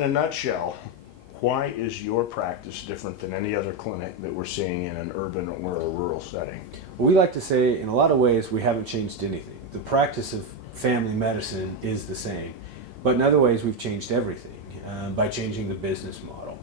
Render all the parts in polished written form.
in a nutshell, why is your practice different than any other clinic that we're seeing in an urban or a rural setting? Well, we like to say in a lot of ways we haven't changed anything. The practice of family medicine is the same, but in other ways we've changed everything by changing the business model.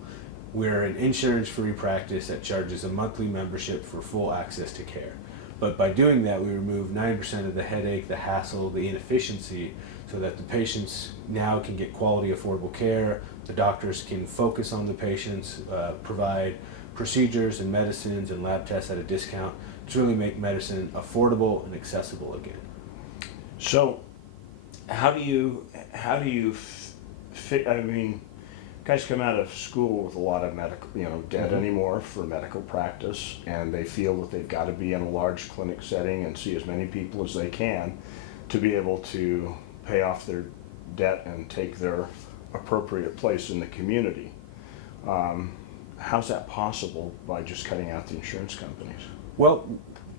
We're an insurance-free practice that charges a monthly membership for full access to care. But by doing that, we remove 90% of the headache, the hassle, the inefficiency, so that the patients now can get quality, affordable care. The doctors can focus on the patients, provide procedures and medicines and lab tests at a discount to really make medicine affordable and accessible again. So, how do you fit? I mean, guys come out of school with a lot of medical, debt anymore for medical practice, and they feel that they've got to be in a large clinic setting and see as many people as they can to be able to pay off their debt and take their appropriate place in the community. How's that possible by just cutting out the insurance companies? Well,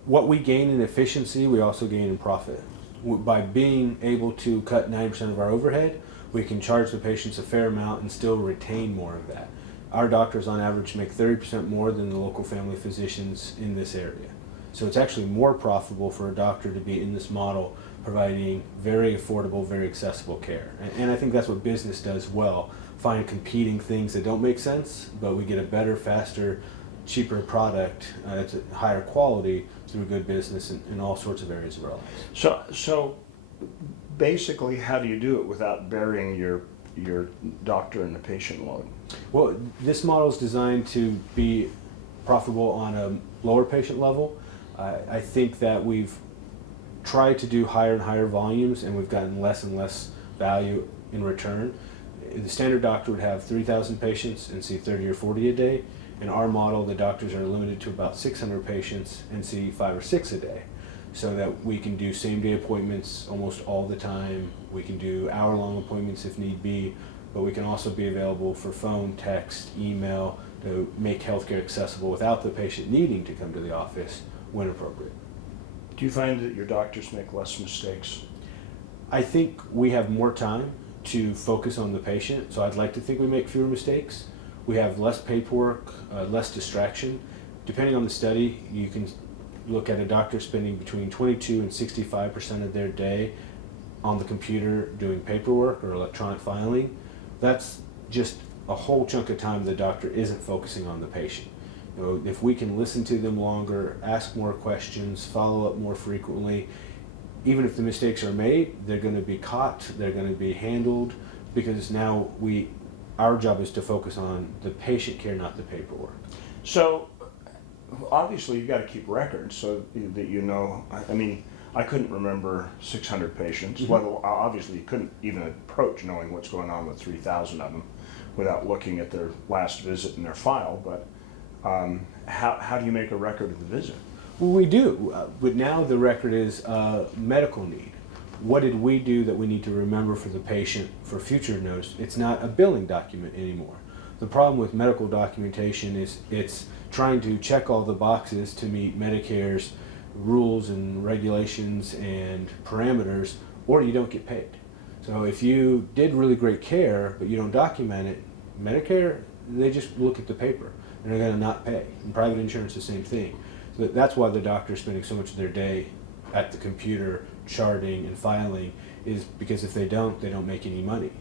what we gain in efficiency, we also gain in profit. By being able to cut 90% of our overhead, we can charge the patients a fair amount and still retain more of that. Our doctors on average make 30% more than the local family physicians in this area. So it's actually more profitable for a doctor to be in this model, providing very affordable, very accessible care. And I think that's what business does well. Find competing things that don't make sense, but we get a better, faster, cheaper product that's a higher quality through good business in all sorts of areas of our lives. So basically, how do you do it without burying your doctor and the patient load? Well, this model is designed to be profitable on a lower patient level. I think that we've tried to do higher and higher volumes, and we've gotten less and less value in return. The standard doctor would have 3,000 patients and see 30 or 40 a day. In our model, the doctors are limited to about 600 patients and see 5 or 6 a day, so that we can do same-day appointments almost all the time. We can do hour-long appointments if need be, but we can also be available for phone, text, email to make healthcare accessible without the patient needing to come to the office when appropriate. Do you find that your doctors make less mistakes? I think we have more time to focus on the patient, so I'd like to think we make fewer mistakes. We have less paperwork, less distraction. Depending on the study, you can look at a doctor spending between 22 and 65% of their day on the computer doing paperwork or electronic filing. That's just a whole chunk of time the doctor isn't focusing on the patient. If we can listen to them longer, ask more questions, follow up more frequently, even if the mistakes are made, they're going to be caught, they're going to be handled, because now our job is to focus on the patient care, not the paperwork. So obviously you've got to keep records so that I mean, I couldn't remember 600 patients. Mm-hmm. Well, obviously you couldn't even approach knowing what's going on with 3,000 of them without looking at their last visit in their file, but how do you make a record of the visit? Well, we do, but now the record is medical need. What did we do that we need to remember for the patient for future notice? It's not a billing document anymore. The problem with medical documentation is it's trying to check all the boxes to meet Medicare's rules and regulations and parameters, or you don't get paid. So if you did really great care, but you don't document it, Medicare, they just look at the paper and they're going to not pay. And private insurance, the same thing. So that's why the doctor is spending so much of their day at the computer charting and filing, is because if they don't make any money.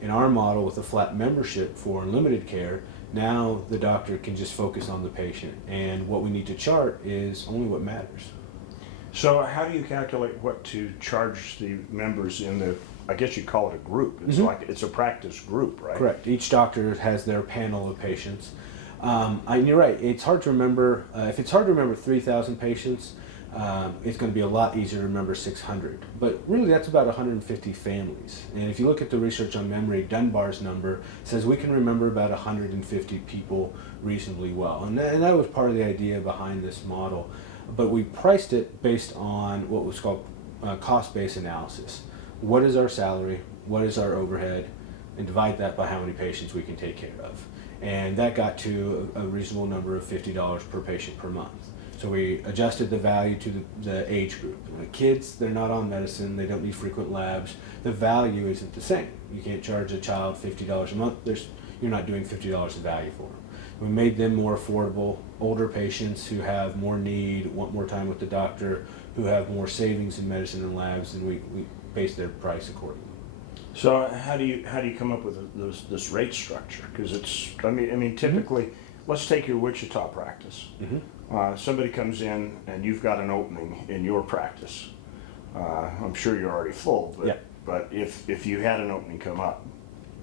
In our model with a flat membership for unlimited care, now the doctor can just focus on the patient, and what we need to chart is only what matters. So how do you calculate what to charge the members in the, I guess you'd call it a group. It's like it's a practice group, right? Correct. Each doctor has their panel of patients. And you're right, it's hard to remember, if it's hard to remember 3,000 patients, it's going to be a lot easier to remember 600. But really that's about 150 families. And if you look at the research on memory, Dunbar's number says we can remember about 150 people reasonably well. And that was part of the idea behind this model. But we priced it based on what was called cost-based analysis. What is our salary? What is our overhead? And divide that by how many patients we can take care of. And that got to a reasonable number of $50 per patient per month. So we adjusted the value to the age group. Kids, they're not on medicine, they don't need frequent labs. The value isn't the same. You can't charge a child $50 a month. You're not doing $50 of value for them. We made them more affordable. Older patients who have more need, want more time with the doctor, who have more savings in medicine and labs, and we base their price accordingly. So how do you come up with this rate structure? Because I mean typically, let's take your Wichita practice. Somebody comes in and you've got an opening in your practice. I'm sure you're already full, but if you had an opening come up,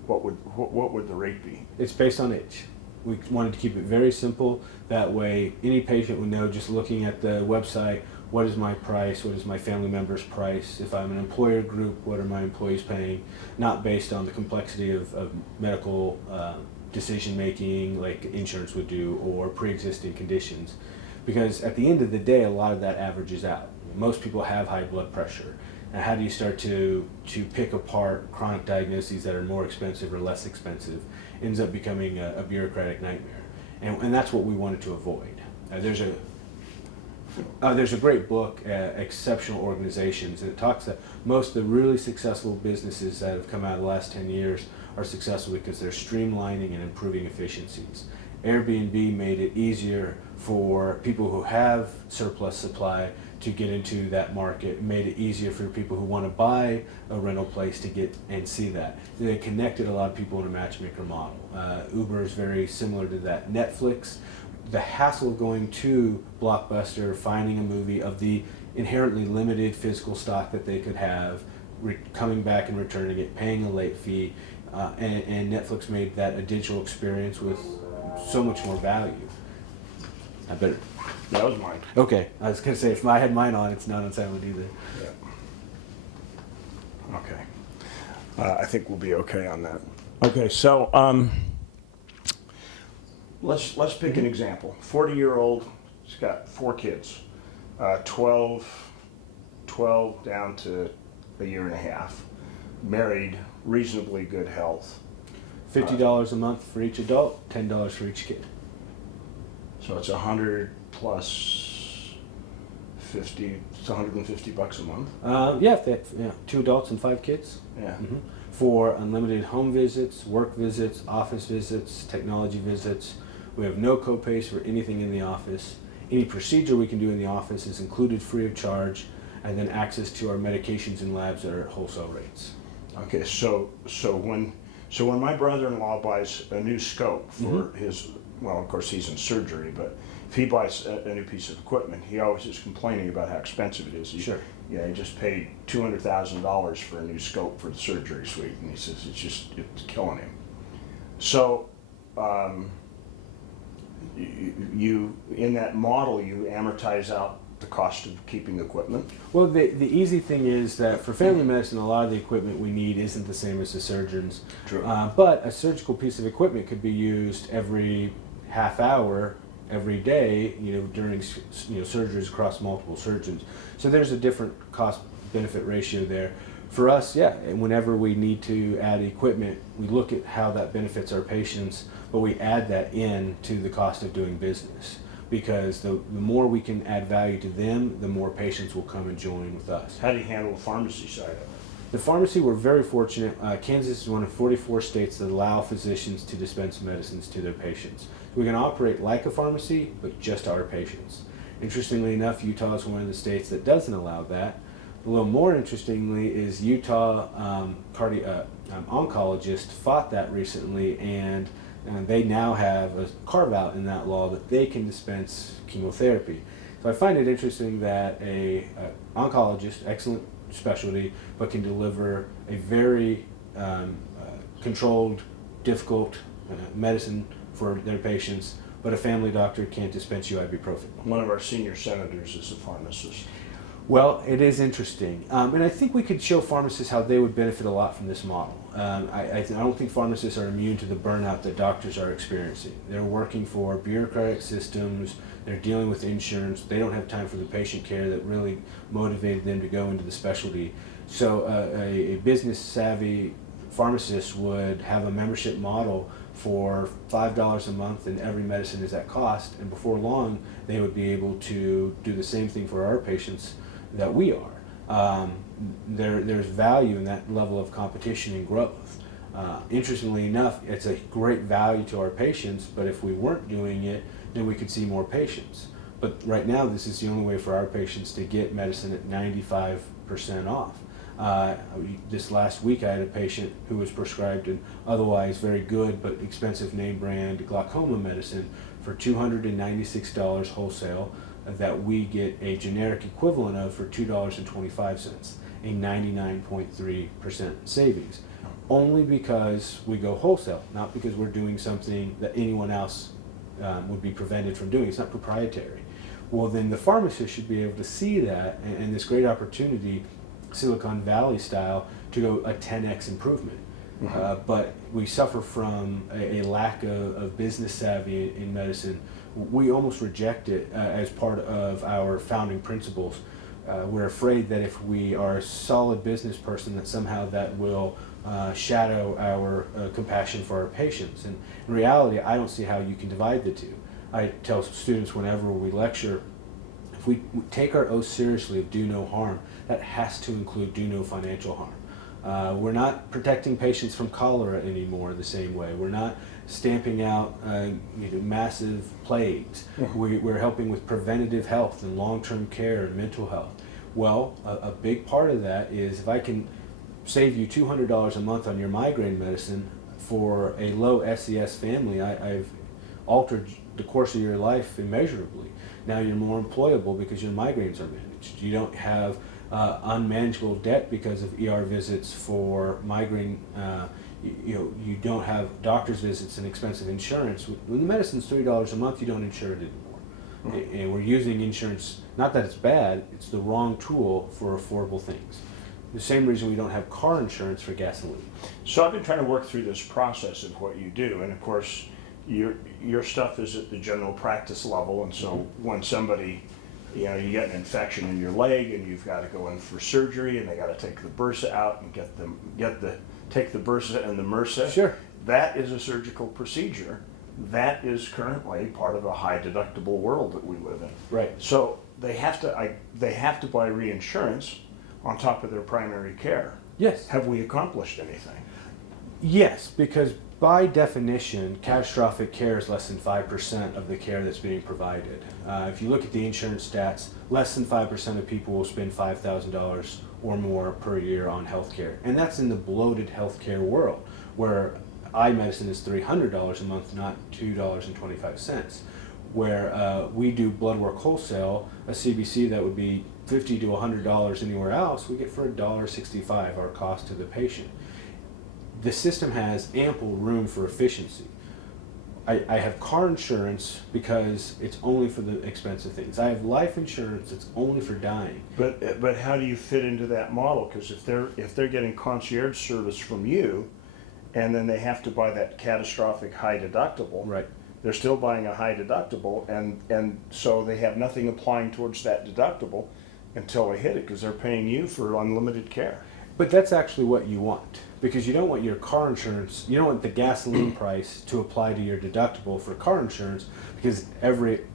what would the rate be? It's based on age. We wanted to keep it very simple. That way, any patient would know just looking at the website, what is my price, what is my family member's price. If I'm an employer group, what are my employees paying? Not based on the complexity of medical decision making like insurance would do or pre-existing conditions. Because at the end of the day, a lot of that averages out. Most people have high blood pressure. And how do you start to pick apart chronic diagnoses that are more expensive or less expensive? Ends up becoming a bureaucratic nightmare. And that's what we wanted to avoid. There's a great book, Exceptional Organizations, and it talks that most of the really successful businesses that have come out of the last 10 years are successful because they're streamlining and improving efficiencies. Airbnb made it easier for people who have surplus supply to get into that market, made it easier for people who want to buy a rental place to get and see that. They connected a lot of people in a matchmaker model. Uber is very similar to that. Netflix, the hassle of going to Blockbuster, finding a movie of the inherently limited physical stock that they could have, coming back and returning it, paying a late fee, and Netflix made that a digital experience with so much more value. I better. That was mine. Okay, I was going to say, if I had mine on, it's not on silent either. Yeah. Okay. I think we'll be okay on that. Okay, so let's pick an example. 40-year-old, he's got 4 kids, 12 down to a year and a half, married, reasonably good health. $50 a month for each adult, $10 for each kid. So it's 100 plus 50. It's $150 a month. Yeah, if they have 2 adults and 5 kids. Yeah. For unlimited home visits, work visits, office visits, technology visits. We have no copays for anything in the office. Any procedure we can do in the office is included free of charge, and then access to our medications and labs are at wholesale rates. Okay, so when my brother-in-law buys a new scope for his, well, of course he's in surgery, but if he buys a new piece of equipment, he always is complaining about how expensive it is. He just paid $200,000 for a new scope for the surgery suite, and he says it's killing him. So, you in that model you amortize out the cost of keeping equipment? Well, the easy thing is that for family medicine, a lot of the equipment we need isn't the same as the surgeons. True. But a surgical piece of equipment could be used every half hour, every day, during surgeries across multiple surgeons. So there's a different cost-benefit ratio there. For us, and whenever we need to add equipment, we look at how that benefits our patients, but we add that in to the cost of doing business. Because the more we can add value to them, the more patients will come and join with us. How do you handle the pharmacy side of it? The pharmacy, we're very fortunate. Kansas is one of 44 states that allow physicians to dispense medicines to their patients. We can operate like a pharmacy, but just our patients. Interestingly enough, Utah is one of the states that doesn't allow that. A little more interestingly is Utah oncologist fought that recently, and they now have a carve-out in that law that they can dispense chemotherapy. So I find it interesting that a oncologist, excellent specialty, but can deliver a very controlled, difficult medicine for their patients, but a family doctor can't dispense you ibuprofen. One of our senior senators is a pharmacist. Well, it is interesting. And I think we could show pharmacists how they would benefit a lot from this model. I don't think pharmacists are immune to the burnout that doctors are experiencing. They're working for bureaucratic systems, they're dealing with insurance, they don't have time for the patient care that really motivated them to go into the specialty. So a business-savvy pharmacists would have a membership model for $5 a month and every medicine is at cost, and before long they would be able to do the same thing for our patients that we are. There's value in that level of competition and growth. Interestingly enough, it's a great value to our patients, but if we weren't doing it, then we could see more patients. But right now, this is the only way for our patients to get medicine at 95% off. This last week, I had a patient who was prescribed an otherwise very good but expensive name brand glaucoma medicine for $296 wholesale that we get a generic equivalent of for $2.25, a 99.3% savings. Only because we go wholesale, not because we're doing something that anyone else would be prevented from doing. It's not proprietary. Well, then the pharmacist should be able to see that and this great opportunity, Silicon Valley style, to go a 10x improvement. But we suffer from a lack of business savvy in medicine. We almost reject it as part of our founding principles. We're afraid that if we are a solid business person, that somehow that will shadow our compassion for our patients. And in reality, I don't see how you can divide the two. I tell students whenever we lecture, if we take our oath seriously of do no harm, that has to include do no financial harm. We're not protecting patients from cholera anymore the same way. We're not stamping out massive plagues. We're helping with preventative health and long-term care and mental health. Well, a big part of that is if I can save you $200 a month on your migraine medicine for a low SES family, I've altered the course of your life immeasurably. Now you're more employable because your migraines are managed. You don't have unmanageable debt because of ER visits for migraine. You don't have doctor's visits and expensive insurance. When the medicine's $3 a month, you don't insure it anymore. And we're using insurance, not that it's bad, it's the wrong tool for affordable things. The same reason we don't have car insurance for gasoline. So I've been trying to work through this process of what you do, and of course your stuff is at the general practice level, and so when somebody, you get an infection in your leg and you've got to go in for surgery and they got to take the bursa out and take the bursa and the MRSA. Sure. That is a surgical procedure. That is currently part of a high deductible world that we live in. Right. So they have to buy reinsurance on top of their primary care. Yes. Have we accomplished anything? Yes, because by definition, catastrophic care is less than 5% of the care that's being provided. If you look at the insurance stats, less than 5% of people will spend $5,000 or more per year on healthcare. And that's in the bloated healthcare world, where eye medicine is $300 a month, not $2.25. Where we do blood work wholesale, a CBC that would be $50 to $100 anywhere else, we get for $1.65 our cost to the patient. The system has ample room for efficiency. I have car insurance because it's only for the expensive things. I have life insurance that's only for dying. But how do you fit into that model? Because if they're getting concierge service from you, and then they have to buy that catastrophic high deductible, right? They're still buying a high deductible, and so they have nothing applying towards that deductible until they hit it, because they're paying you for unlimited care. But that's actually what you want, because you don't want your car insurance, you don't want the gasoline price to apply to your deductible for car insurance, because every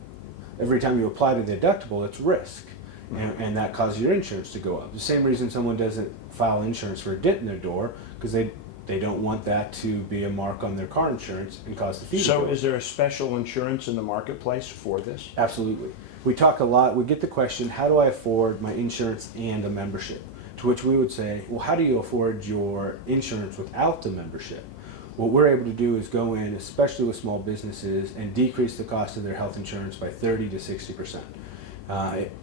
time you apply to the deductible, it's risk, and that causes your insurance to go up. The same reason someone doesn't file insurance for a dent in their door, because they don't want that to be a mark on their car insurance and cause the fee to go up. So is there a special insurance in the marketplace for this? Absolutely. We talk a lot, we get the question, how do I afford my insurance and a membership? To which we would say, well, how do you afford your insurance without the membership? What we're able to do is go in, especially with small businesses, and decrease the cost of their health insurance by 30 to 60%.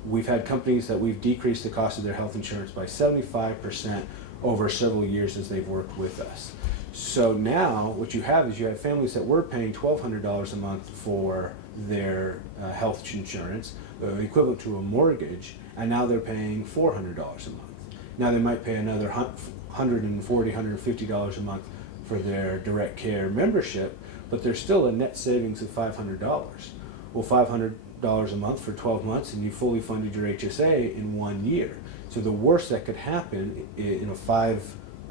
We've had companies that we've decreased the cost of their health insurance by 75% over several years as they've worked with us. So now what you have is you have families that were paying $1,200 a month for their health insurance, equivalent to a mortgage, and now they're paying $400 a month. Now they might pay another $140, $150 a month for their direct care membership, but there's still a net savings of $500. Well, $500 a month for 12 months, and you fully funded your HSA in 1 year. So the worst that could happen in a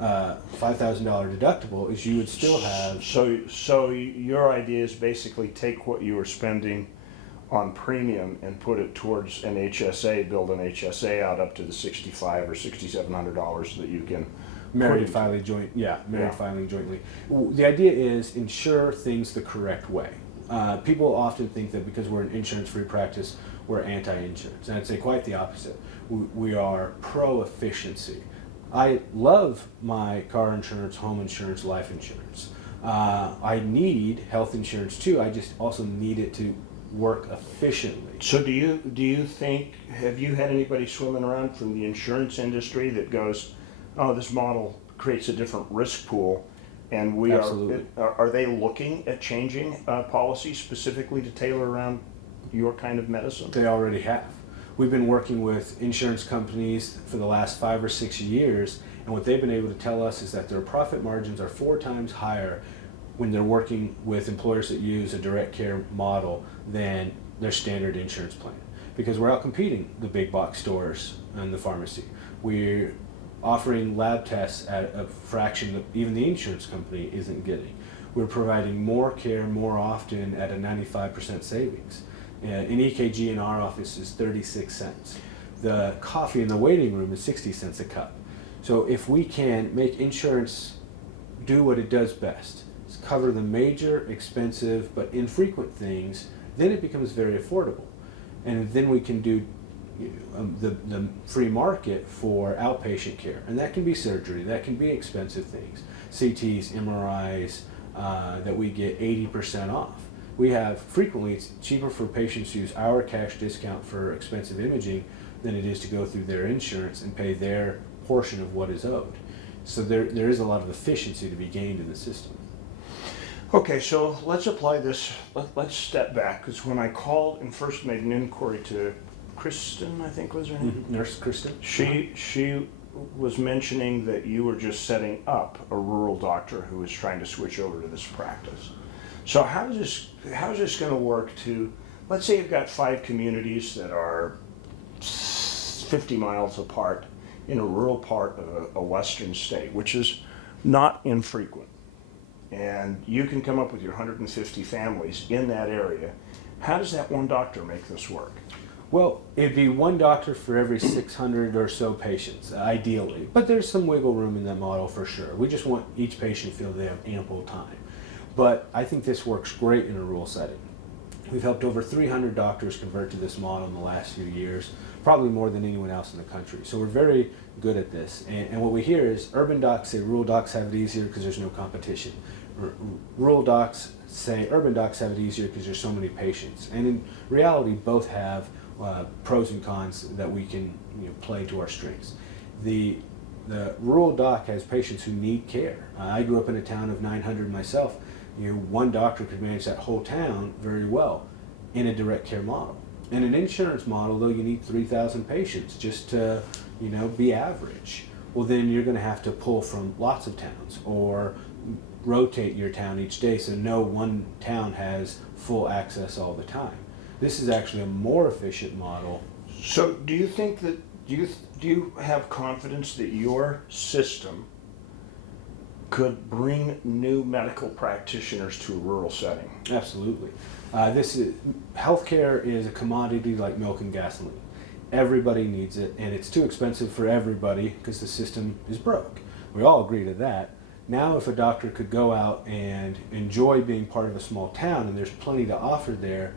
$5,000 deductible is you would still have. So your idea is basically take what you were spending on premium and put it towards an HSA, build an HSA out up to the $6,500 or $6,700 that you can. Married filing filing jointly. The idea is insure things the correct way. People often think that because we're an insurance-free practice, we're anti-insurance. And I'd say quite the opposite. We are pro-efficiency. I love my car insurance, home insurance, life insurance. I need health insurance too. I just also need it to work efficiently. So do you think, have you had anybody swimming around from the insurance industry that goes, oh, this model creates a different risk pool, and are they looking at changing policy specifically to tailor around your kind of medicine? They already have. We've been working with insurance companies for the last 5 or 6 years, and what they've been able to tell us is that their profit margins are 4 times higher when they're working with employers that use a direct care model than their standard insurance plan. Because we're out competing the big box stores and the pharmacy. We're offering lab tests at a fraction that even the insurance company isn't getting. We're providing more care more often at a 95% savings. An EKG in our office is 36 cents. The coffee in the waiting room is 60 cents a cup. So if we can make insurance do what it does best, cover the major, expensive, but infrequent things, then it becomes very affordable. And then we can do the free market for outpatient care. And that can be surgery, that can be expensive things. CTs, MRIs, that we get 80% off. We have frequently, it's cheaper for patients to use our cash discount for expensive imaging than it is to go through their insurance and pay their portion of what is owed. So there is a lot of efficiency to be gained in the system. Okay, so let's apply this, let's step back, because when I called and first made an inquiry to Kristen, I think was her name? Mm-hmm. Nurse Kristen? She was mentioning that you were just setting up a rural doctor who was trying to switch over to this practice. So how is this going to work to, let's say you've got 5 communities that are 50 miles apart in a rural part of a western state, which is not infrequent. And you can come up with your 150 families in that area. How does that one doctor make this work? Well, it'd be one doctor for every 600 or so patients, ideally. But there's some wiggle room in that model for sure. We just want each patient to feel they have ample time. But I think this works great in a rural setting. We've helped over 300 doctors convert to this model in the last few years, probably more than anyone else in the country. So we're very good at this. And what we hear is urban docs say rural docs have it easier because there's no competition. Rural docs say urban docs have it easier because there's so many patients. And in reality, both have pros and cons that we can play to our strengths. The rural doc has patients who need care. I grew up in a town of 900 myself. One doctor could manage that whole town very well in a direct care model. In an insurance model, though, you need 3,000 patients just to be average. Well, then you're going to have to pull from lots of towns or rotate your town each day so no one town has full access all the time. This is actually a more efficient model. So do you think that, do you have confidence that your system could bring new medical practitioners to a rural setting? Absolutely. Healthcare is a commodity like milk and gasoline. Everybody needs it, and it's too expensive for everybody because the system is broke. We all agree to that. Now if a doctor could go out and enjoy being part of a small town, and there's plenty to offer there,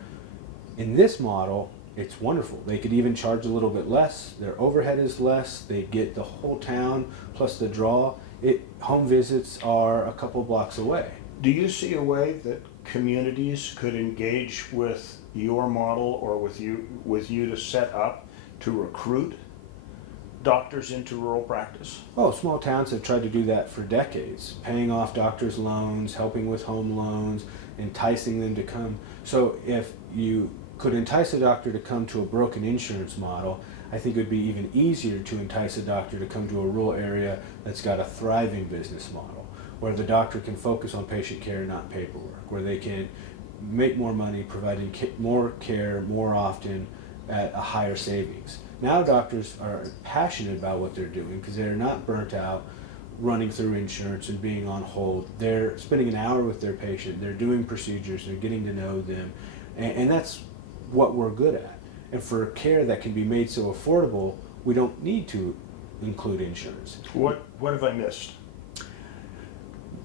in this model, it's wonderful. They could even charge a little bit less. Their overhead is less. They get the whole town plus the draw. Home visits are a couple blocks away. Do you see a way that communities could engage with your model or with you to set up to recruit doctors into rural practice? Oh, small towns have tried to do that for decades, paying off doctors' loans, helping with home loans, enticing them to come. So if you could entice a doctor to come to a broken insurance model, I think it would be even easier to entice a doctor to come to a rural area that's got a thriving business model, where the doctor can focus on patient care, not paperwork, where they can make more money providing more care more often at a higher savings. Now doctors are passionate about what they're doing because they're not burnt out. running through insurance and being on hold. They're spending an hour with their patient, they're doing procedures, they're getting to know them, and that's what we're good at. And for care that can be made so affordable, we don't need to include insurance. What have I missed?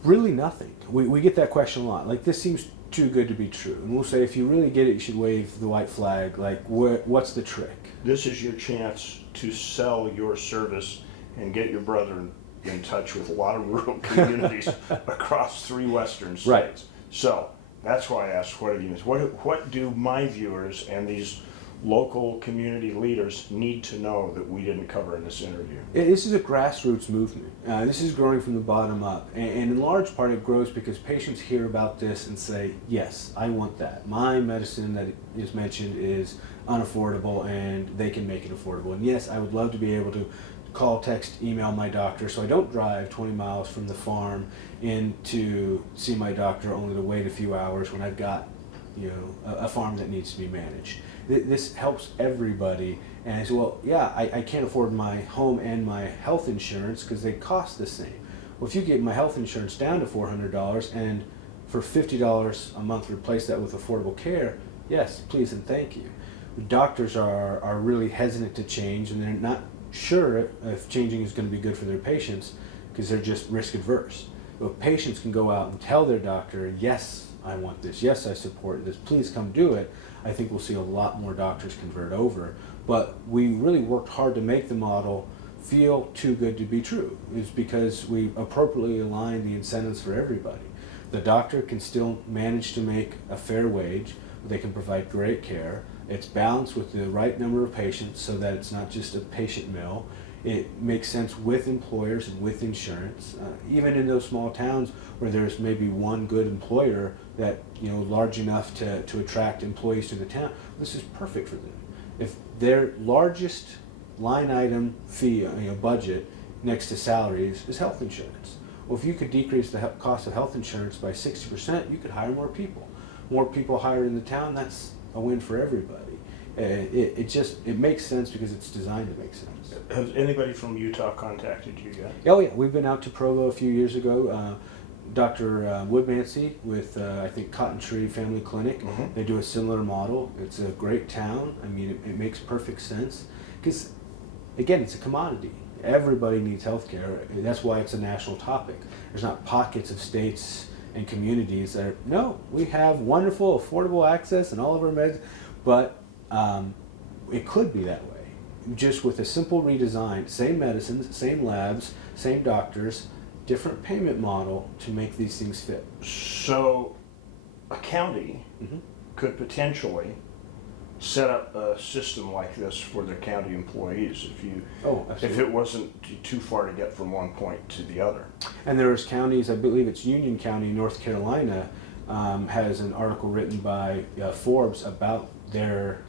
Really nothing. We get that question a lot. Like, this seems too good to be true. And we'll say, if you really get it, you should wave the white flag. Like, what's the trick? This is your chance to sell your service and get your brother in touch with a lot of rural communities across 3 western states. Right. So that's why I asked, what have you missed? What do my viewers and these local community leaders need to know that we didn't cover in this interview? This is a grassroots movement. This is growing from the bottom up. And in large part it grows because patients hear about this and say, yes, I want that. My medicine that is mentioned is unaffordable and they can make it affordable. And yes, I would love to be able to call, text, email my doctor so I don't drive 20 miles from the farm in to see my doctor only to wait a few hours when I've got, a farm that needs to be managed. This helps everybody. And I say, well, yeah, I can't afford my home and my health insurance because they cost the same. Well, if you get my health insurance down to $400 and for $50 a month replace that with affordable care, yes, please and thank you. Doctors are really hesitant to change, and they're not sure if changing is going to be good for their patients because they're just risk adverse. But patients can go out and tell their doctor, yes, I want this, yes, I support this, please come do it. I think we'll see a lot more doctors convert over. But we really worked hard to make the model feel too good to be true. It's because we appropriately align the incentives for everybody. The doctor can still manage to make a fair wage, they can provide great care. It's balanced with the right number of patients so that it's not just a patient mill. It makes sense with employers and with insurance. Even in those small towns where there's maybe one good employer that, large enough to attract employees to the town, this is perfect for them. If their largest line item fee, budget next to salaries is health insurance. Well, if you could decrease the cost of health insurance by 60%, you could hire more people. More people hired in the town, that's a win for everybody. It makes sense because it's designed to make sense. Has anybody from Utah contacted you yet? Oh yeah, we've been out to Provo a few years ago. Dr. Woodmansey with, I think, Cotton Tree Family Clinic. Mm-hmm. They do a similar model. It's a great town. I mean, it makes perfect sense because, again, it's a commodity. Everybody needs health care. That's why it's a national topic. There's not pockets of states and communities that are, no, we have wonderful, affordable access and all of our meds, but it could be that way. Just with a simple redesign, same medicines, same labs, same doctors, different payment model to make these things fit. So a county could potentially set up a system like this for their county employees if it wasn't too far to get from one point to the other. And there's counties, I believe it's Union County, North Carolina, has an article written by Forbes about their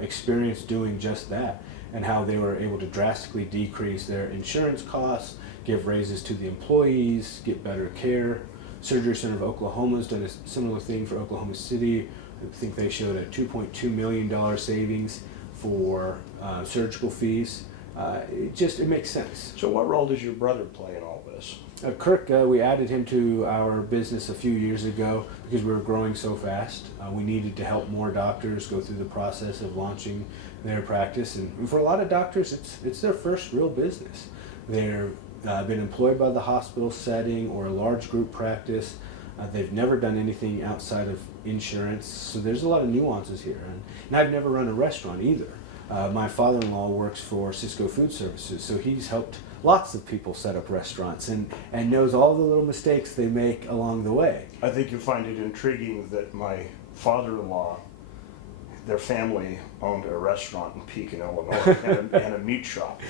experience doing just that and how they were able to drastically decrease their insurance costs, give raises to the employees, get better care. Surgery Center of Oklahoma has done a similar thing for Oklahoma City. I think they showed a $2.2 million savings for surgical fees. It makes sense. So what role does your brother play in all this? Kirk, we added him to our business a few years ago because we were growing so fast. We needed to help more doctors go through the process of launching their practice. And for a lot of doctors, it's their first real business. They've been employed by the hospital setting or a large group practice. They've never done anything outside of insurance, so there's a lot of nuances here. And I've never run a restaurant either. My father-in-law works for Cisco Food Services, so he's helped lots of people set up restaurants and knows all the little mistakes they make along the way. I think you'll find it intriguing that my father-in-law, their family owned a restaurant in Pekin, Illinois, and a meat shop.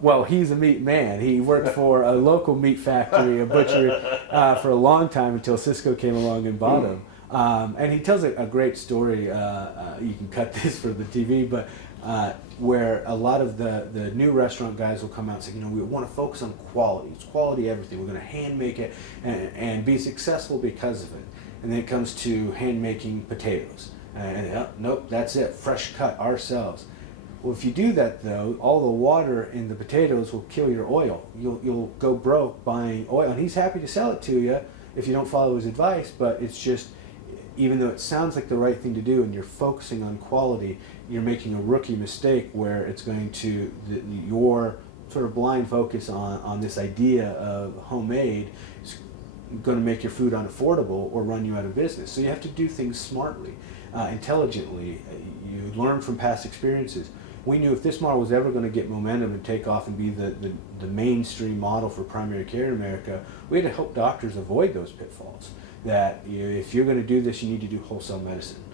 Well, he's a meat man. He worked for a local meat factory, a butcher, for a long time until Cisco came along and bought him. And he tells a great story. You can cut this for the TV, but where a lot of the new restaurant guys will come out and say, we want to focus on quality. It's quality everything. We're going to hand make it and be successful because of it. And then it comes to hand making potatoes. And nope, that's it, fresh cut ourselves. Well, if you do that though, all the water in the potatoes will kill your oil. You'll go broke buying oil, and he's happy to sell it to you if you don't follow his advice. But it's just, even though it sounds like the right thing to do, and you're focusing on quality, you're making a rookie mistake where it's going to your sort of blind focus on this idea of homemade is going to make your food unaffordable or run you out of business. So you have to do things smartly, intelligently. You learn from past experiences. We knew if this model was ever going to get momentum and take off and be the mainstream model for primary care in America, we had to help doctors avoid those pitfalls. That if you're going to do this, you need to do wholesale medicine.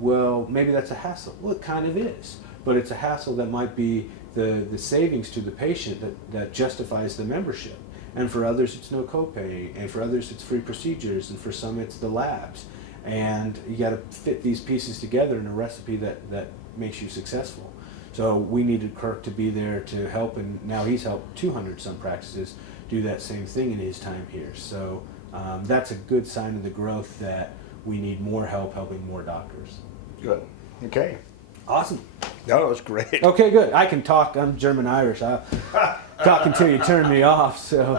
Well, maybe that's a hassle. Well, it kind of is, but it's a hassle that might be the savings to the patient that justifies the membership. And for others, it's no copay, and for others, it's free procedures, and for some, it's the labs. And you got to fit these pieces together in a recipe that makes you successful. So we needed Kirk to be there to help, and now he's helped 200 some practices do that same thing in his time here. So that's a good sign of the growth that we need more help helping more doctors. Good. Okay. Awesome. No, it was great. Okay, good. I can talk. I'm German-Irish. I'll talk until you turn me off. So